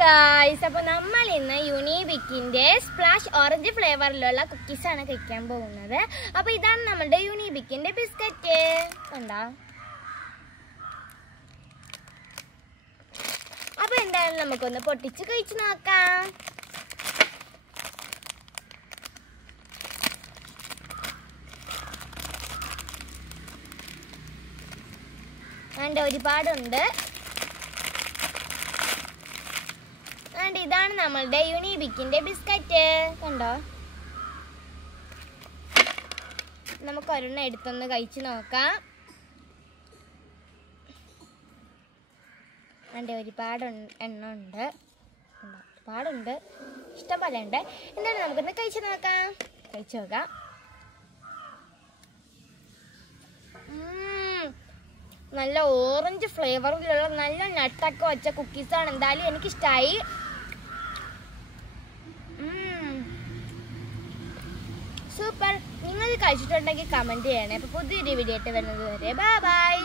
Guys, അപ്പോൾ നമ്മൾ ഇന്ന് യൂണിബിക്കിന്റെ സ്പ്ലാഷ് ഓറഞ്ച് ഫ്ലേവറിലുള്ള കുക്കീസ് ആണ് കഴിക്കാൻ പോകുന്നത്. അപ്പോൾ ഇതാണ് നമ്മുടെ യൂണിബിക്കിന്റെ ബിസ്ക്കറ്റ്. കണ്ടോ? അപ്പോൾ എന്തായാലും നമുക്കൊന്ന് പൊട്ടിച്ച് കഴിച്ചു നോക്കാം. വേണ്ട ഒരുപാടുണ്ട്. ഇതാണ് നമ്മളുടെ യൂണിബിക്കിന്റെ ബിസ്ക്കറ്റ്. കണ്ടോ? നമുക്ക് ഒരെണ്ണം എടുത്തൊന്ന് കഴിച്ചു നോക്കാം. ഒരുപാട് എണ്ണം ഉണ്ട്, ഒരുപാടുണ്ട്, ഇഷ്ടം പോലെ ഉണ്ട്. എന്തായാലും നമുക്കൊന്ന് കഴിച്ചു നോക്കാം. നല്ല ഓറഞ്ച് ഫ്ലേവറിലുള്ള നല്ല നട്ടൊക്കെ വെച്ച കുക്കീസാണ്. എന്തായാലും എനിക്കിഷ്ടമായി. സൂപ്പർ. നിങ്ങൾ കഴിച്ചിട്ടുണ്ടെങ്കിൽ കമൻറ്റ് ചെയ്യണേ. അപ്പോൾ പുതിയൊരു വീഡിയോ ആയിട്ട് വരുന്നത് വരെ ബൈ ബൈ.